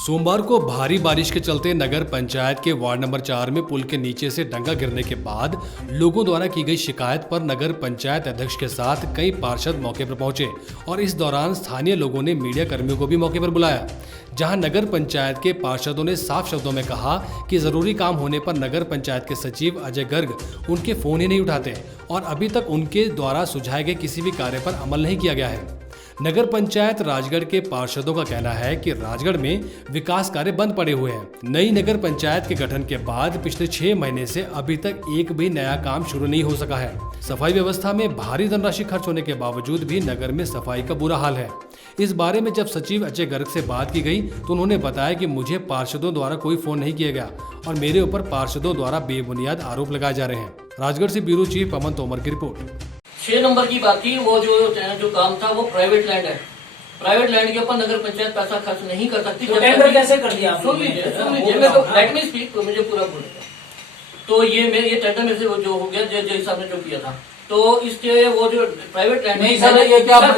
सोमवार को भारी बारिश के चलते नगर पंचायत के वार्ड नंबर 4 में पुल के नीचे से डंगा गिरने के बाद लोगों द्वारा की गई शिकायत पर नगर पंचायत अध्यक्ष के साथ कई पार्षद मौके पर पहुंचे और इस दौरान स्थानीय लोगों ने मीडिया कर्मियों को भी मौके पर बुलाया, जहां नगर पंचायत के पार्षदों ने साफ शब्दों में कहा कि जरूरी काम होने पर नगर पंचायत के सचिव अजय गर्ग उनके फोन ही नहीं उठाते और अभी तक उनके द्वारा सुझाए गए किसी भी कार्य पर अमल नहीं किया गया है। नगर पंचायत राजगढ़ के पार्षदों का कहना है कि राजगढ़ में विकास कार्य बंद पड़े हुए हैं। नई नगर पंचायत के गठन के बाद पिछले 6 महीने से अभी तक एक भी नया काम शुरू नहीं हो सका है। सफाई व्यवस्था में भारी धनराशि खर्च होने के बावजूद भी नगर में सफाई का बुरा हाल है। इस बारे में जब सचिव अजय गर्ग से बात की गई तो उन्होंने बताया कि मुझे पार्षदों द्वारा कोई फोन नहीं किया गया और मेरे ऊपर पार्षदों द्वारा बेबुनियाद आरोप लगाए जा रहे हैं। राजगढ़ से ब्यूरो चीफ अमन तोमर की रिपोर्ट। 6 नंबर की बात की, वो जो काम था वो प्राइवेट लैंड है। प्राइवेट लैंड के ऊपर नगर पंचायत पैसा खर्च नहीं कर सकती। तो टेंडर कैसे कर दिया? सुन लीजिए मैं तो लेट मी स्पीक, तो मुझे पूरा बोलना। तो ये टेंडर में से वो जो हो गया जय साहब ने जो किया था, तो इसके वो जो प्राइवेट लैंड नहीं सर, ये क्या ना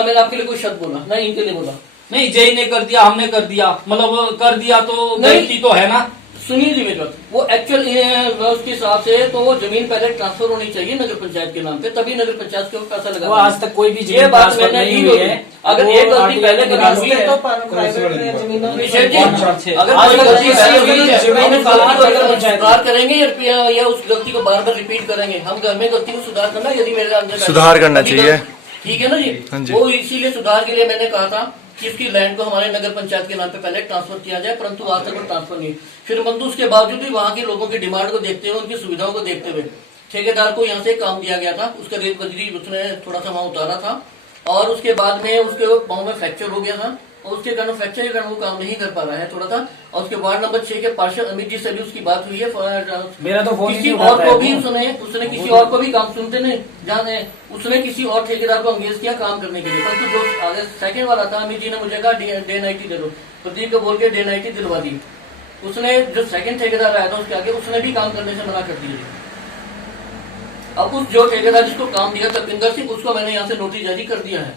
मैंने आपके लिए कोई शब्द बोला ना इनके लिए बोला। नहीं, जय ने कर दिया, हमने कर दिया, मतलब कर दिया तो गलती तो है ना। सुनिए जी मेरी बात, वो एक्चुअल उसके हिसाब से तो वो जमीन पहले ट्रांसफर होनी चाहिए नगर पंचायत के नाम पे, तभी नगर पंचायत के पैसा लगा। वो आज तक कोई भी ये बात मैंने नहीं हुई है। अगर एक गलती पहले करी हुई है अगर सुधार करेंगे या उस गलती को बार बार रिपीट करेंगे, हम घर में गलती को सुधार करना, यदि मेरे अंदर सुधार करना चाहिए, ठीक है ना जी। वो इसीलिए सुधार के लिए मैंने कहा था कि इसकी लैंड को हमारे नगर पंचायत के नाम पे पहले ट्रांसफर किया जाए, परंतु आज तक वो ट्रांसफर नहीं। फिर परंतु उसके बावजूद भी वहाँ के लोगों की डिमांड को देखते हुए, उनकी सुविधाओं को देखते हुए ठेकेदार को यहाँ से काम दिया गया था। उसका रेत बजरी उसने थोड़ा सा वहाँ उतारा था और उसके बाद में उसके पाँव में फ्रैक्चर हो गया था और उसके कारण फ्रैक्चर के कारण वो काम नहीं कर पा रहा है थोड़ा सा। और उसके वार्ड नंबर 6 के पार्षद अमित जी से भी उसकी बात हुई है। मेरा तो फोन किसी और को भी उसने किसी और को भी काम सुनते नहीं जाने, उसने किसी और ठेकेदार को अंगेज किया काम करने के लिए। परंतु जो आगे सेकंड वाला था, अमित जी ने मुझे कहा डे नाइट दे दो, प्रदीप को बोल के डे नाइट दिलवा दी। उसने जो सेकंड ठेकेदार आया था उसके आगे उसने भी काम करने से मना कर दिया। अब उस जो ठेकेदार जिसको काम दिया तलविंदर सिंह, उसको मैंने यहाँ से नोटिस जारी कर दिया है।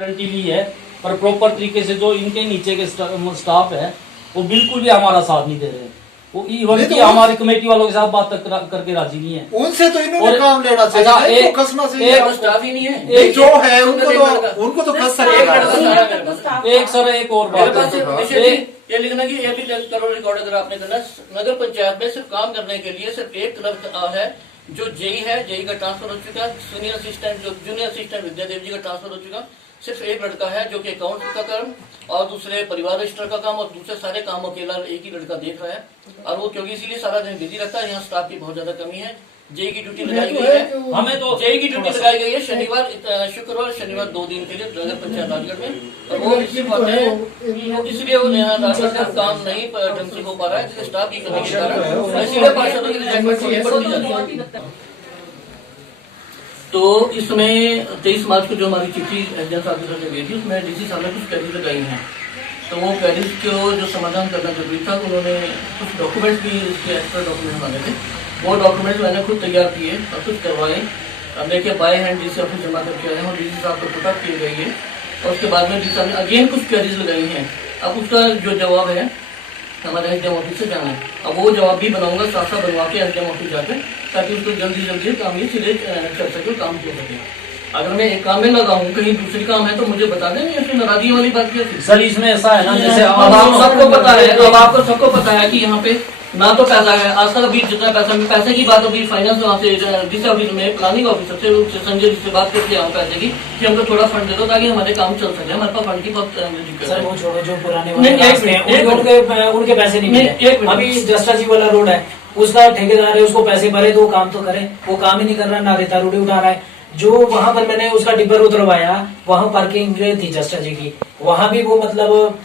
गारंटी ली है, पर प्रॉपर तरीके से जो इनके नीचे के स्टाफ है वो बिल्कुल भी हमारा साथ नहीं दे रहे। वो इवन की हमारी कमेटी वालों के साथ बात तक करके राजी नहीं है। उनसे तो इन्होंने काम लेना चाहिए, एक कसना चाहिए। एक स्टाफ ही नहीं है, एक जो है उनको तो कस एक सर एक और बात ये लिखना कि ये भी करो रिकॉर्ड अगर आपने करना। नगर पंचायत में सिर्फ काम करने के लिए सिर्फ एक तरफ है जो जेई है, जेई का ट्रांसफर हो चुका। सीनियर असिस्टेंट जो जूनियर असिस्टेंट विद्यादेव जी का ट्रांसफर हो चुका। सिर्फ एक लड़का है जो कि अकाउंट का काम और दूसरे परिवार रजिस्टर का काम और दूसरे सारे काम अकेला एक ही लड़का देख रहा है। और वो क्योंकि इसीलिए सारा दिन बिजी रहता है। यहाँ स्टाफ की बहुत ज्यादा कमी है। जेई की ड्यूटी लगाई गई है, हमें तो जेई की ड्यूटी लगाई गई है शनिवार, शुक्रवार शनिवार 2 दिन के लिए नगर पंचायत राजगढ़ में। और वो इसी बात है इसलिए वो यहाँ राजगढ़ में काम नहीं ढंग से हो पा रहा है, जिससे स्टाफ की कमी के कारण इसलिए पार्षदों की रिजाइनमेंट होनी है। तो इसमें 23 मार्च को जो हमारी चिट्ठी एजेंस ऑफिसर से गई थी उसमें डीसी साहब ने कुछ क्वेरीज लगाई हैं। तो वो क्वेरीज को जो समाधान करना जरूरी था, उन्होंने कुछ डॉक्यूमेंट्स भी इसके एक्स्ट्रा डॉक्यूमेंट मांगे थे। वो डॉक्यूमेंट्स मैंने खुद तैयार किए और कुछ करवाए। अब देखिए बाय हैंड डीसी ऑफिस जमा करके आए हैं और डीसी साहब को पुटअप किए गई है। और उसके बाद में डीसी साहब ने अगेन कुछ क्वेरीज लगाई हैं। अब उसका जो जवाब है हमारे एसडीएम ऑफिस से जाना है। अब वो जवाब भी बनाऊंगा, साथ साथ बनवा के एसडीएम ऑफिस जाकर, ताकि उसको जल्दी काम ये सीधे चल सके, काम हो सके। अगर मैं एक काम में लगा हूँ कहीं दूसरी काम है तो मुझे बता दें, ऐसी नाराजगी वाली बात क्या थी सर? इसमें ऐसा है ना, जैसे अब आप सबको पता है, अब आपको सबको पता है कि यहाँ पे ना तो पैसा है आज तक। अभी जितना पैसे की बात अभी फाइनेंस वहाँ से डीसी ऑफिस में प्लानिंग ऑफिसर से संजय जी से बात करके आऊँ पैसे की कि हमको थोड़ा फंड दे दो ताकि हमारे काम चल सके। हमारे पास फंड की बहुत सर वो छोड़ो, जो पुराने उनके पैसे नहीं मिले। अभी जस्टा जी वाला रोड है, उसका ठेकेदार है, उसको पैसे भरे तो काम तो करे, वो काम ही नहीं कर रहा, ना रेता रोडी उठा रहा है। जो वहां पर मैंने उसका डिब्बर उतरवाया, वहां पार्किंग थी जस्टा जी की, वहां भी वो मतलब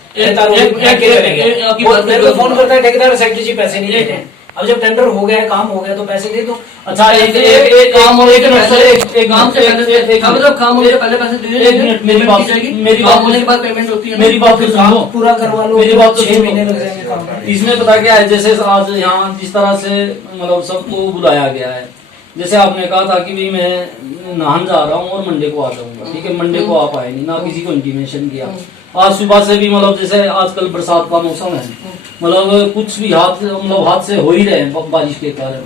फोन करता है ठेकेदार, सेक्रेटरी जी पैसे नहीं देते। अब जब टेंडर हो गया, काम हो गया तो पैसे दे दो। अच्छा एक काम होने के पैसे, एक काम से पहले काम होने से पहले पैसे दे देंगे। मेरी बात होने के बाद पेमेंट होती है। मेरी बात सुनो, पूरा करवा लो, मेरी बात 6 महीने लग जाएंगे काम। इसमें पता क्या है, जैसे आज यहाँ जिस तरह से मतलब सबको बुलाया गया है, जैसे आपने कहा था कि भाई मैं नहान जा रहा हूँ और मंडे को आ जाऊंगा, ठीक है, मंडे को आप आए नहीं ना, किसी को इंटीमेशन किया। आज सुबह से भी मतलब जैसे आजकल बरसात का मौसम है, मतलब कुछ भी हाथ से हो ही रहे हैं बारिश के कारण।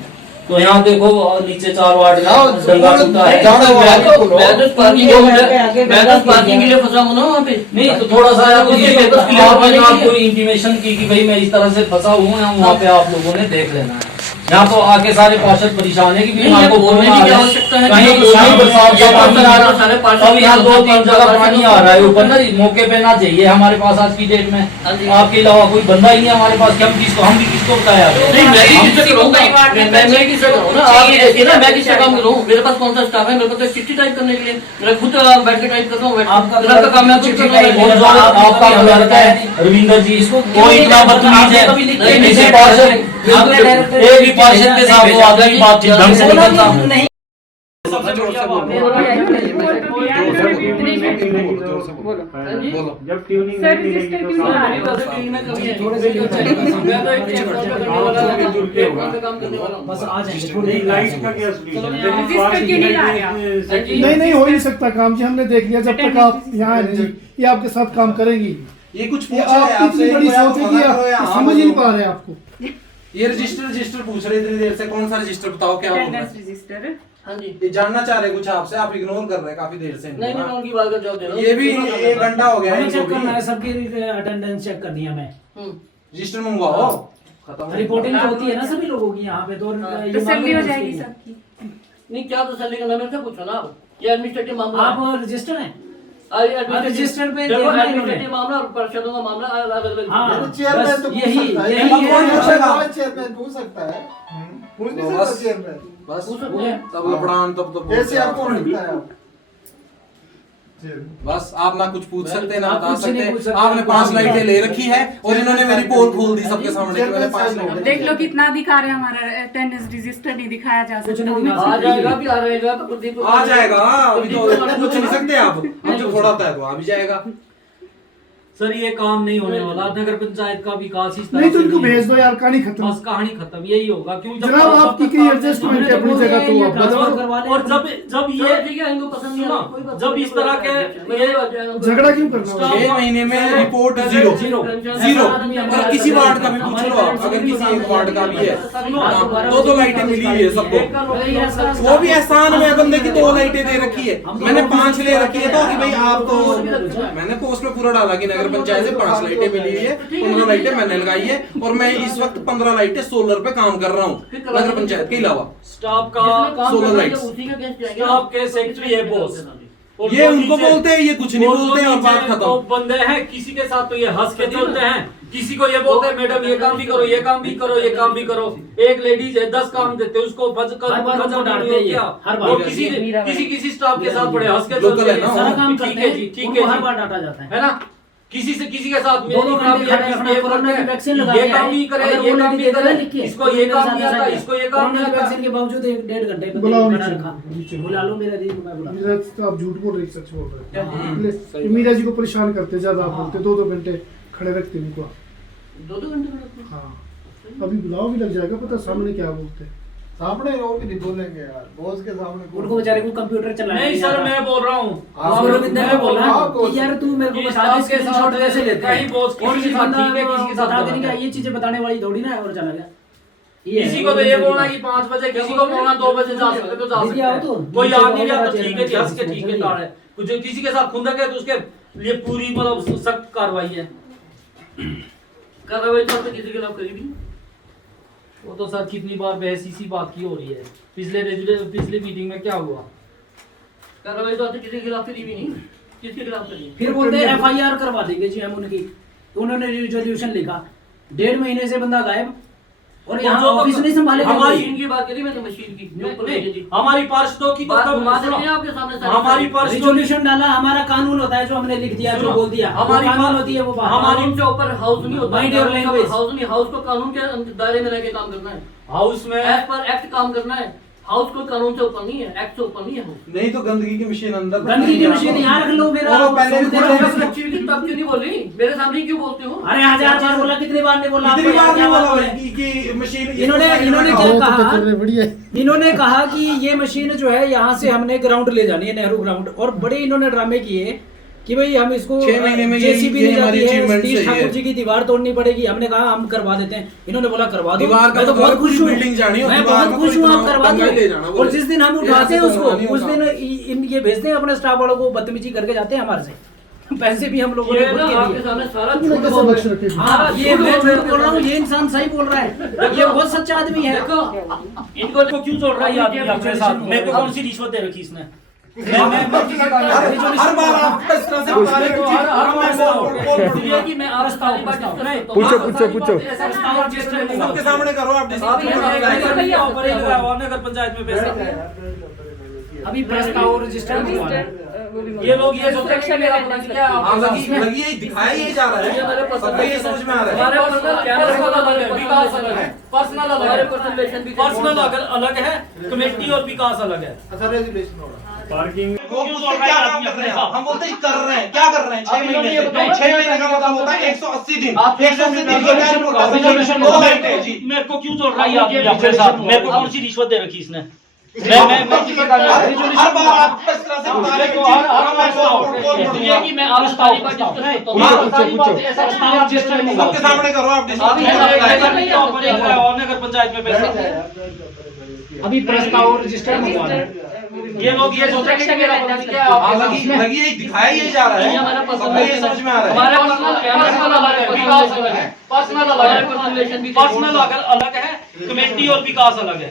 तो यहाँ देखो नीचे 4 वार्ड डंगा टूटा है। पार्किंग के लिए फंसा हूँ ना वहाँ पे। नहीं तो थोड़ा सा आपने आपको इंटीमेशन की कि भाई मैं इस तरह से फंसा हुआ हूँ, वहाँ पे आप लोगों ने देख लेना है। यहाँ तो आके सारे पार्षद परेशान है कि आपको बोलने की क्या आवश्यकता है, कहीं बरसात का पानी आ रहा है, अब यहाँ 2-3 जगह पानी आ रहा है ऊपर ना, मौके पे ना चाहिए हमारे पास आज की डेट में। आपके अलावा कोई बंदा ही नहीं हमारे पास कि हम भी किसको बताया। मैं किससे काम करूँ, मेरे पास कौन सा स्टाफ है, मेरे पास चिट्ठी टाइप करने के लिए मैं खुद बैठ के टाइप करता हूँ। आपका काम है आपका लड़का है रविंदर जी, वो इतना बदतमीज है, एक भी पार्षद के साथ वो आगे बातचीत ढंग से नहीं करता। जब ट्यूनिंग लाइट का क्या नहीं हो ही नहीं सकता काम जी, हमने देख लिया। जब तक आप यहाँ है जी, ये आपके साथ काम करेंगी। ये कुछ ये आपकी इतनी बड़ी सोच है कि आप समझ ही नहीं पा रहे हैं आपको। ये रजिस्टर पूछ रहे इतनी देर से, कौन सा रजिस्टर बताओ क्या बोल रहा है? रजिस्टर। हाँ जी, ये जानना चाह रहे कुछ आपसे, आप इग्नोर कर रहे हैं काफी देर से। नहीं मैं उनकी बात का जवाब दे रहा हूँ। ये भी 1 घंटा हो गया है, चेक करना है, सबकी अटेंडेंस चेक कर दिया मैं। रजिस्टर मंगवाओ, खत्म। रिपोर्टिंग तो होती है ना सभी लोगों की यहाँ पे, तो तसल्ली हो जाएगी सबकी। नहीं क्या तसल्ली करना, मेरे से पूछो ना आप, ये एडमिनिस्ट्रेटिव मामला। आप रजिस्टर हैं, रजिस्टर पे एडमिनिस्ट्रेटिव मामला और पार्षदों का मामला अलग अलग। हाँ, चेयरमैन तो यही चेयरमैन पूछ सकता है, पूछ नहीं सकता चेयरमैन। बस तब लपड़ान तब तो ऐसे आपको मिलता है। बस आप ना कुछ पूछ सकते ना बता सकते। आपने 5 लाइटें ले रखी है और इन्होंने मेरी पोल खोल दी सबके सामने कि मैंने 5 लाइटें। देख लो कितना दिखा रहे हैं, हमारा अटेंडेंस रजिस्टर नहीं दिखाया जा सकता। आ जाएगा भी, आ रहेगा तो प्रदीप आ जाएगा, अभी तो पूछ नहीं सकते आप, अब जब थोड़ा होता है तो आ भी जाएगा। सर ये काम नहीं होने वाला, नगर पंचायत का विकास इस नहीं तो इनको भेज दो यार, कहानी खत्म। बस कहानी खत्म, यही होगा। क्यों जनाब आपकी कई एडजस्टमेंट है अपनी जगह, तो आप बताओ। और जब ये ठीक है, इनको पसंद नहीं सुनो, जब इस तरह के झगड़ा क्यों करना? 6 महीने में रिपोर्ट जीरो और किसी वार्ड का भी पूछ लो आप, अगर किसी एक वार्ड का भी है 2 लाइटें मिली है सबको, वो भी एहसान में बंदे की 2 लाइटें दे रखी है, मैंने 5 ले रखी है। तो कि भाई आप तो मैंने पोस्ट में पूरा डाला कि नगर पंचायत से 5 लाइटें मिली है, 15 लाइटें मैंने लगाई है और मैं इस वक्त 15 लाइटें सोलर पे काम कर रहा हूँ नगर पंचायत के अलावा। स्टाफ का सोलर लाइट्स, स्टाफ के सेक्रेटरी है बॉस, ये उनको बोलते हैं, ये कुछ नहीं बोलते और बात खत्म। तो बंदे हैं, किसी के साथ तो ये हंस के चलते हैं, किसी को ये बोलते हैं मैडम ये काम भी करो, ये काम भी करो, ये काम भी करो। एक लेडीज है 10 काम देते हैं उसको किसी स्टाफ के साथ बड़े हंस के चलते हैं। सारा काम करते हैं, ठीक है उनको हर बार डांटा जाता है ना। किसी के साथ ये काम नहीं करे, ये काम नहीं करे, ये काम नहीं करे, इसको ये काम नहीं आता, इसको ये काम नहीं आता। वैक्सीन के बावजूद 1-1.5 घंटे बुलाओ रखा। बुला लो मेरा दिन, मैं बुला। मीरा तो आप झूठ बोल रहे, सच बोल रहे हैं। मीरा जी को परेशान करते, ज्यादा आप बोलते, 2-2 घंटे खड़े रखते इनको। 2-2 घंटे। हाँ अभी बुलाओ भी लग जाएगा, पता सामने क्या बोलते हैं। सामने वो भी नहीं बोलेंगे यार, बॉस के सामने उनको बेचारे को कंप्यूटर चलाना नहीं सर, मैं बोल रहा हूँ रविंदर ने बोला कि यार तू मेरे को बता दे स्क्रीनशॉट कैसे लेते हैं। कहीं बॉस किसी के साथ ठीक है, किसी के साथ बता देने का, ये चीजें बताने वाली थोड़ी ना है। और चला गया किसी को तो ये बोलना कि 5 बजे, किसी को बोलना 2 बजे जा सकते तो जा सकते हैं। कोई याद नहीं रहा तो ठीक है, हंस के ठीक है ताड़ है। कुछ किसी के साथ खुंदक है तो उसके लिए पूरी मतलब सख्त कार्रवाई है। कार्रवाई तो किसी के खिलाफ करी भी वो तो सर कितनी बार बहस इसी बात की हो रही है। पिछले मीटिंग में क्या हुआ? कार्रवाई तो किसी के खिलाफ करी भी नहीं, किसके खिलाफ करी? फिर बोलते हैं FIR करवा देंगे जी हम उनकी। उन्होंने रिजोल्यूशन लिखा, 1.5 महीने से बंदा गायब और यहाँ ऑफिस नहीं संभाले। हमारी इनकी बात करी मैंने, मशीन की हमारी पार्षदों की आपके सामने हमारी पार्षदों रिजोल्यूशन डाला। हमारा कानून होता है जो हमने लिख दिया, जो बोल दिया। हमारी कानून होती है वो बात। हमारे ऊपर हाउस नहीं होता, माइंड योर लैंग्वेज। हाउस नहीं, हाउस को कानून के दायरे में रह के काम करना है, हाउस में एज पर एक्ट काम करना है। हाउस कोई कानून से ऊपर नहीं है, एक्ट से ऊपर नहीं है हाउस। नहीं तो गंदगी की मशीन अंदर गंदगी की मशीन यहाँ रख लो मेरा। वो पहले भी बोले थे। अच्छी की तब क्यों नहीं बोली, मेरे सामने क्यों बोलते हो? अरे 1000 बार बोला, कितनी बार नहीं बोला? कितनी बार नहीं बोला भाई आपको कि मशीन इन्होंने क्या कहा, बढ़िया इन्होंने कहा कि ये मशीन जो है यहाँ से हमने ग्राउंड ले जानी है, नेहरू ग्राउंड, और बड़े इन्होंने ड्रामे किए कि भाई हम इसको 6 महीने में जेसीबी ये नहीं जाती हमारी है, achievement सतीश सही ठाकुर है। जी की दीवार तोड़नी पड़ेगी। हमने कहा हम करवा देते हैं, इन्होंने बोला करवा दो। दीवार का मैं तो मतलब बहुत खुश हूँ, बिल्डिंग जानी हो, मैं दीवार बहुत में खुश कोई हूँ, आप करवा दंगा ही ले जाना दो। बोले। और जिस दिन हम ये उठाते हैं ऐसे तो उसको, नहीं उस होगा। दिन ये भेजते हैं अपने स्टाफ वालों को, बदतमीजी करके जाते हैं हमारे से। पैसे भी हम लोगों ने ये खुद ना के आपके दिए। सामने सारा तुमने झूठ कैसे बोल बख्श रहे रखे? हैं। हाँ, ये मैं झूठ बोल रहा हूँ, ये इंसान सही बोल रहा है, ये बहुत सच्चा आदमी है। देखो इनको क्यों जोड़ रहा है ये आदमी अपने साथ? मेरे को कौन सी रिश्वत दे रखी इसने? हर बार आप इस तरह से बता रहे हो कि ये कि मैं आपसे सारी बात discuss करता हूँ। पूछो, पूछो, पूछो। सबके सामने करो आप नगर पंचायत में पैसे अभी प्रस्ताव रजिस्टर हुआ है। ये लोग ये सोच रहे हैं मेरा पता नहीं क्या हाँ, लगी यही दिखाया यही जा रहा है, सबको ये समझ में आ रहा है। हमारे पर्सनल अलग है, विकास अलग है, पर्सनल अलग है, पर्सनल भी पर्सनल अगर अलग है, कमेटी और विकास अलग है। पार्किंग वो मुझसे क्या काम कर रहे हैं? हम बोलते हैं कर रहे हैं, क्या कर रहे हैं? 6 महीने से 6 महीने का मतलब होता है 180 दिन। आप 180 दिन का क्या प्रोग्राम? दो लाइटें जी। मेरे को क्यों जोड़ रहा है ये आदमी अपने साथ? मेरे को कौन सी रिश्वत दे रखी इसने? मैं हर बार आप इस तरह से बता रहे हो कि ये कि मैं आपसे सारी बात discuss करता हूँ। सारी बात ऐसा रजिस्टर सबके सामने करो आप नगर पंचायत में पैसे अभी प्रस्ताव रजिस्टर हुआ है। ये लोग ये सोच रहे हैं मेरा पता नहीं क्या हाँ, लगी यही दिखाया यही जा रहा है, सबको ये समझ में आ रहा है। हमारे पर्सनल अलग है, विकास अलग है, पर्सनल अलग है, पर्सनल भी पर्सनल अगर अलग है, कमेटी और विकास अलग है।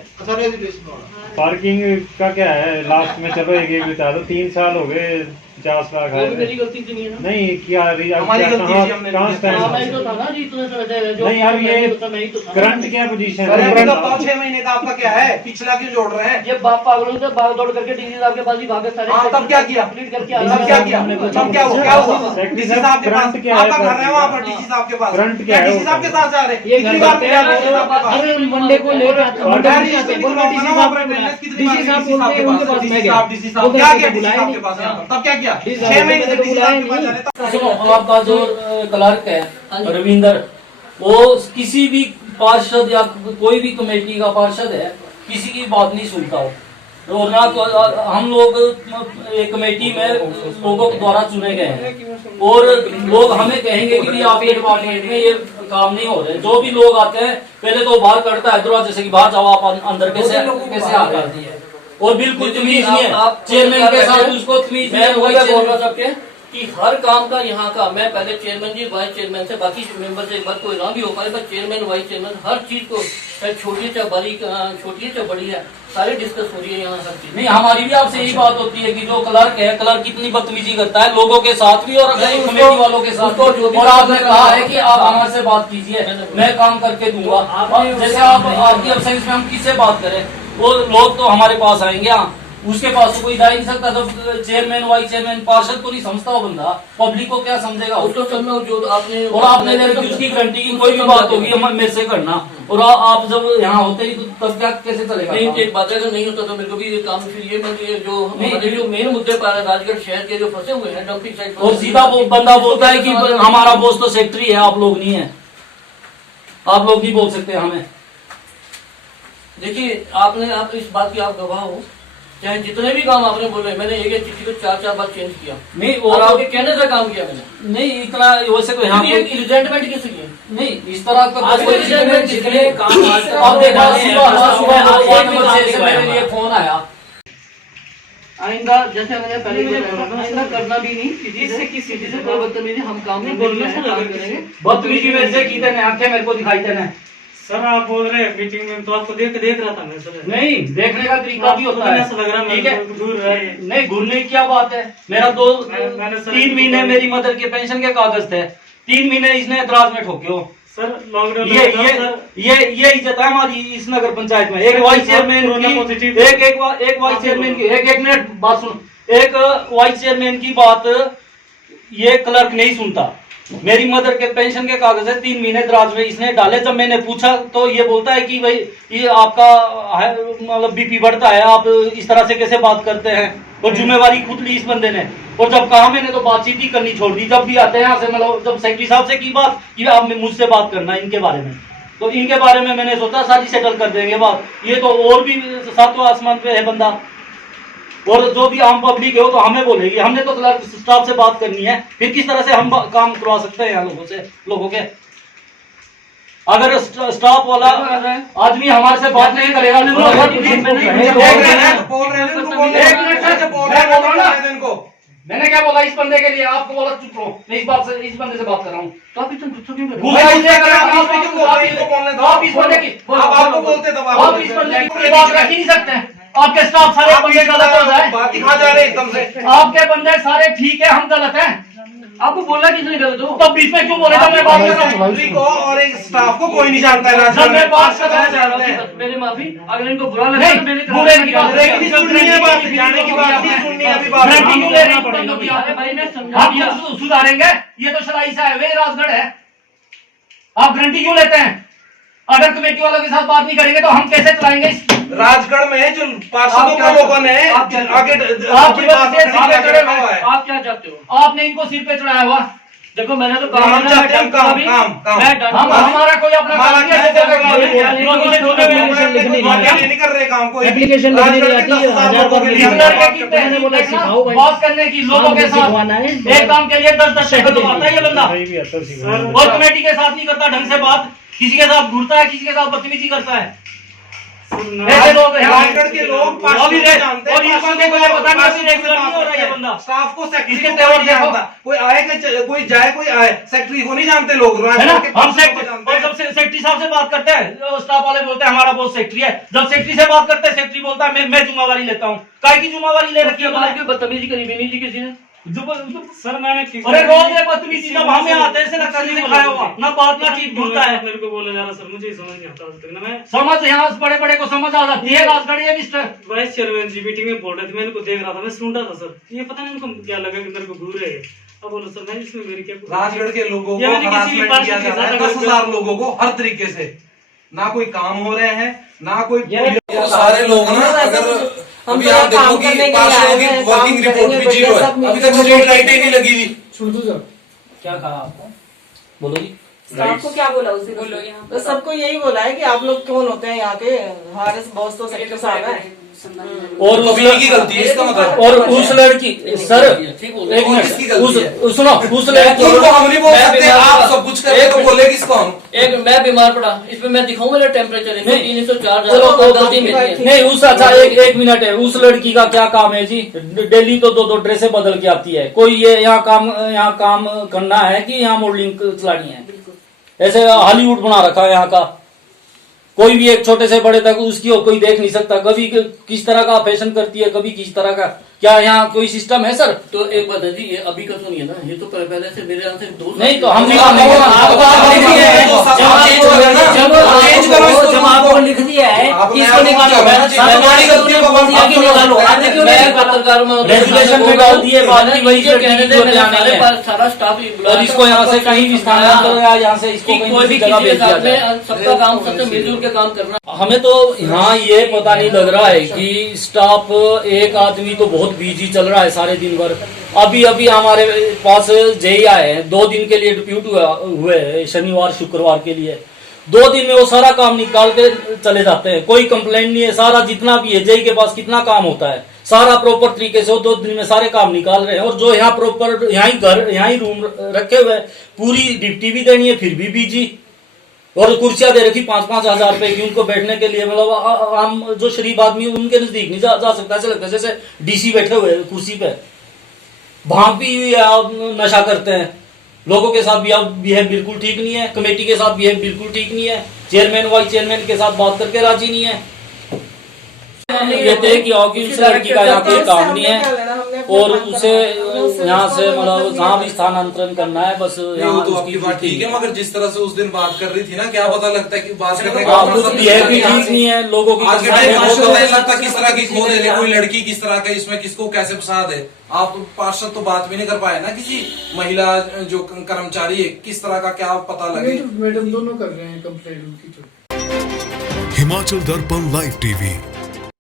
पार्किंग का क्या है? लास्ट में चलो एक बता दो, 3 साल हो गए, 50 लाख वो भी मेरी है। गलती थी नहीं है ना। नहीं क्या हमारी गलती है जी, हमने कहाँ हाँ, मैं स्टैंड? ही तो था ना जी, तुम्हें समझ जो नहीं, अब ये मैं ही तो था। करंट क्या पोजीशन अरे है? अभी तो 6 महीने का आपका क्या है? पिछला क्यों जोड़ रहे हैं? ये बाप पागलों से भाग दौड़ करके डीसी साहब के पास ही भागे सारे। हाँ, तब क्या किया? कंप्लीट करके तब क्या किया? तब क्या हुआ? क्या हुआ? सेक्रेटरी डीसी साहब के पास करंट क्या है? आपका घर है वहाँ पर, डीसी साहब के पास। करंट क्या है? डीसी साहब के साथ जा रहे हैं। ये कितनी घर बार पे मिला डीसी साहब के पास? अरे मंडे को लेकर आते हैं, मंडे को डीसी आते हैं, साहब बोल रहे डीसी साहब को बुलाया। डीसी साहब बोलते हैं उनके पास मैं गया। डीसी साहब क्या किया? डीसी साहब के पास तब क्या किया? 6 महीने से डीसी साहब के पास जा रहे थे। सुनो, आपका जो क्लर्क है रविंदर, वो किसी भी पार्षद या कोई भी कमेटी का पार्षद है, किसी की बात नहीं सुनता हो। और ना तो हम लोग एक कमेटी में लोगों द्वारा चुने गए हैं, और लोग हमें कहेंगे कि भी आपके डिपार्टमेंट में ये काम नहीं हो रहे। जो भी लोग आते हैं पहले तो बाहर कटता है दरवाजे से कि बाहर जाओ, आप अंदर कैसे आ रहे हैं। और बिल्कुल तमीज नहीं है, चेयरमैन के साथ उसको तमीज नहीं है। मैं बोल रहा था कि हर काम का यहाँ का, मैं पहले चेयरमैन जी, वाइस चेयरमैन से, बाकी मेंबर से एक बार कोई ना भी हो पाए, बस चेयरमैन वाइस चेयरमैन हर चीज को, चाहे छोटी है चाहे बड़ी, छोटी है चाहे बड़ी है, सारी डिस्कस हो रही है यहाँ हर चीज। नहीं, हमारी भी आपसे यही बात होती है कि जो क्लर्क है, क्लर्क कितनी बदतमीजी करता है लोगों के साथ भी और कमेटी वालों के साथ भी। और आपने कहा है कि आप हमारे से बात कीजिए, मैं काम करके दूंगा। और जैसे आप आपकी एब्सेंस में हम किससे बात करें? वो लोग तो हमारे पास आएंगे, हाँ, उसके पास तो कोई जा ही नहीं सकता। तो चेयरमैन वाइस चेयरमैन पार्षद को नहीं समझता वो बंदा, पब्लिक को क्या समझेगा? उसको समझो जो आपने, और आपने उसकी गारंटी की कोई भी बात होगी हम मेरे से करना, और आप जब यहाँ होते ही तो तब क्या कैसे चलेगा? नहीं, एक बात अगर नहीं होता तो मेरे को भी ये काम, फिर ये मैं जो हमारे जो मेन मुद्दे पर राजगढ़ शहर के जो फंसे हुए हैं डंपिंग साइट, और सीधा वो बंदा बोलता है कि हमारा बॉस तो सेक्रेटरी है, आप लोग नहीं है, आप लोग नहीं बोल सकते हमें। देखिए आप इस बात की आप गवाह हो, चाहे जितने भी काम आपने बोले, मैंने एक एक चिट्ठी को 4-4 बार चेंज किया। नहीं, और आपके कहने से काम किया मैंने। नहीं इतना वैसे तो यहाँ पे रिजेंटमेंट किस लिए? नहीं इस तरह का आज कोई कोई रिजेंटमेंट जितने काम आज अब देखा सुबह वार्ड नंबर 6 से मेरे लिए फोन आया। आइंदा जैसे मैंने पहले बोला था, आइंदा करना भी नहीं किसी से कोई बदतमीजी, हम काम नहीं बोलने से काम करेंगे। बदतमीजी में से की तेने आंखें मेरे को दिखाई देना। सर आप बोल रहे हैं मीटिंग में, तो आपको देख रहा था मैं सर। नहीं, देखने का तरीका भी होता है, ऐसा लग रहा है ठीक है? दूर रहे। नहीं, घूरने की क्या बात है? मेरा 3 महीने मेरी मदर के पेंशन के कागज थे, 3 महीने इसने एतराज में ठोके हो। सर लॉकडाउन ये इज्जत है हमारी इस नगर पंचायत में। एक वाइस चेयरमैन की, एक वाइस चेयरमैन की, एक मिनट बात सुन, एक वाइस चेयरमैन की बात ये क्लर्क नहीं सुनता, मेरी मदर के पेंशन के कागज है 3 महीने दराज में इसने डाले। जब मैंने पूछा तो ये बोलता है कि भाई ये आपका मतलब बीपी बढ़ता है, आप इस तरह से कैसे बात करते हैं, और जिम्मेवारी खुद ली इस बंदे ने। और जब कहा मैंने तो बातचीत ही करनी छोड़ दी। जब भी आते हैं यहाँ से मतलब जब सेक्रेटरी साहब से की बात कि आप मुझसे बात करना इनके बारे में, तो इनके बारे में मैंने सोचा सारी सेटल कर देंगे बात। ये तो और भी सातवें आसमान पे है बंदा, और जो भी आम पब्लिक है वो तो हमें बोलेगी। हमने तो क्लर्क स्टाफ से बात करनी है, फिर किस तरह से हम काम करवा सकते हैं यहाँ लोगों के। अगर स्टाफ वाला आदमी हमारे से बात नहीं करेगा मैंने क्या बोला इस बंदे के लिए, आपको बोला चुप रहो, मैं इस बंदे से बात कर रहा हूँ। तो आप क्यों आप इस बंदे की बात रख ही नहीं सकते हैं। आपके स्टाफ सारे बंदे गलत हो जाए, बात ही खा जा रहे एकदम से। आपके बंदे सारे ठीक है, हम गलत हैं। आपको बोलना किसने गलत हो? तब बीच में क्यों बोले? मैं बात कर रहा हूँ को और एक स्टाफ को कोई नहीं जानता है। जब मैं बात कर रहा हूँ मेरी माफी, अगर इनको बुरा लगा तो मैंने बुरे की बात सुननी है, बात जाने की बात नहीं सुननी है। अभी बात भाई मैं समझा सुधारेंगे। ये तो शराई सा है, राजगढ़ है, आप गारंटी क्यों लेते हैं? अगर कमेटी वालों के साथ बात नहीं करेंगे तो हम कैसे चलाएंगे? राजगढ़ में जो पार्षदों के लोगों ने आगे आप क्या चाहते हो? आपने इनको सिर पे चढ़ाया हुआ। देखो मैंने तो काम हमारा कोई अपना नहीं कर रहे काम को एप्लीकेशन बात करने की लोगों के साथ एक काम के लिए 10 शक्ल आता है ये बंदा, और कमेटी के साथ नहीं करता ढंग से बात, किसी के साथ घूरता है, किसी के साथ बदतमीजी करता है। ऐसे लोग राजगढ़ के लोग जानते हैं, और इस बंदे को ये पता नहीं हो रहा है ये बंदा स्टाफ को सेक्रेटरी को जानता, कोई आए कोई जाए कोई आए, सेक्रेटरी को नहीं जानते लोग। हम जब सेक्रेटरी साहब से बात करते हैं स्टाफ वाले बोलते हैं हमारा बहुत सेक्रेटरी है। जब सेक्रेटरी से बात करते हैं सेक्रेटरी बोलता है मैं जिम्मेवारी लेता हूँ। काय की जिम्मेवारी ले रखी है? बदतमीजी करी भी नहीं थी किसी ने। सर मैंने अरे रोज ये बदतमीजी जब हमें आते हैं ऐसे लगता है खाया हुआ ना बात ना चीज ढूंढता है। मेरे को बोला जा रहा सर, मुझे समझ नहीं आता तक ना। मैं समझ यहाँ बड़े बड़े को समझ आ जाती है। राजगढ़ है मिस्टर वाइस चेयरमैन जी मीटिंग में बोल रहे थे, मैं इनको देख रहा था, मैं सुन रहा था सर। ये पता नहीं उनको क्या लगा कि मेरे को घूर रहे हैं। अब बोलो सर मैं इसमें मेरी क्या, राजगढ़ के लोगों को हरासमेंट किया जा रहा है, 10,000 लोगों को हर तरीके से, ना कोई काम हो रहे हैं ना कोई सारे लोग ना। अगर अभी आप देखो कि पार्षदों की वर्किंग रिपोर्ट भी जीरो है, अभी तक स्ट्रीट लाइटें नहीं लगी हुई। क्या कहा आपको? बोलो जी। आपको क्या बोला उसी बोलो यहाँ तो सबको यही बोला है कि आप लोग कौन होते हैं यहाँ के, हमारे बॉस तो सेक्रेटरी साहब है। और की गलती है इसका मतलब। और उस लड़की सर एक मिनट सुनो, उस लड़की को हम नहीं बोल सकते, आप सब कुछ करके तो बोले किसको हम? एक मैं बीमार पड़ा, इसमें मैं दिखाऊं मेरा टेम्परेचर 304 नहीं उस अच्छा एक मिनट है। उस लड़की का क्या काम है जी? डेली तो 2 ड्रेसें बदल के आती है। कोई ये यहाँ काम करना है कि यहाँ मॉडलिंग चलानी है? ऐसे हॉलीवुड बना रखा है यहाँ का। कोई भी एक छोटे से बड़े तक उसकी कोई देख नहीं सकता। कभी किस तरह का फैशन करती है, कभी किस तरह का। क्या यहाँ कोई सिस्टम है सर? तो एक बात है जी, ये अभी का तो नहीं है ना, ये तो पहले से मेरे यहाँ से 2 नहीं तो हम जब आपको लिख दिया है किसको निकालो? रेजुलेशन में डाल दिए बात की वही सारा स्टाफ और इसको यहाँ से कहीं भी स्थानांतरण या यहाँ से इसको कोई भी जगह भेज दिया जाए। सबका काम सबसे मिलजुल के काम करना। हमें तो यहाँ ये पता नहीं लग रहा है कि स्टाफ एक आदमी तो बहुत बिजी चल रहा है सारे दिन भर। अभी हमारे पास जेई आए हैं, 2 दिन के लिए डिप्यूट हुए शनिवार शुक्रवार के लिए। 2 दिन में वो सारा काम निकाल के चले जाते हैं, कोई कंप्लेंट नहीं है। सारा जितना भी है जेई के पास कितना काम होता है सारा प्रॉपर तरीके से वो 2 दिन में सारे काम निकाल रहे हैं। और जो यहाँ प्रॉपर यहाँ ही रूम रखे हुए पूरी ड्यूटी भी देनी है फिर भी बिजी। और कुर्सियां दे रखी 5-5 हजार रुपए की उनको बैठने के लिए। मतलब हम जो शरीफ आदमी उनके नजदीक नहीं जा सकता। ऐसा लगता है जैसे डीसी बैठे हुए कुर्सी पे, भांग भी नशा करते हैं। लोगों के साथ बिहेव बिल्कुल ठीक नहीं है, कमेटी के साथ बिहेव बिल्कुल ठीक नहीं है, चेयरमैन वाइस चेयरमैन के साथ बात करके राजी नहीं है। कहते हैं कि उस लड़की का यहाँ कोई काम नहीं है और यहाँ से मतलब जहाँ भी स्थानांतरण करना है बस नहीं, वो तो आपकी बात ठीक है, मगर जिस तरह से उस दिन बात कर रही थी ना, क्या पता लगता है कि बात करने का कुछ बिहेवियर ठीक नहीं है लोगों की। आज के टाइम में पता नहीं लगता किस तरह की खो दे, कोई लड़की किस तरह का इसमें किसको कैसे फंसा दे। आप तो पार्षद तो बात भी नहीं कर पाए ना किसी महिला जो कर्मचारी है, किस तरह का क्या पता लगे। मैडम दोनों कर रहे हैं कंप्लेंट उनकी। हिमाचल दर्पण लाइव टीवी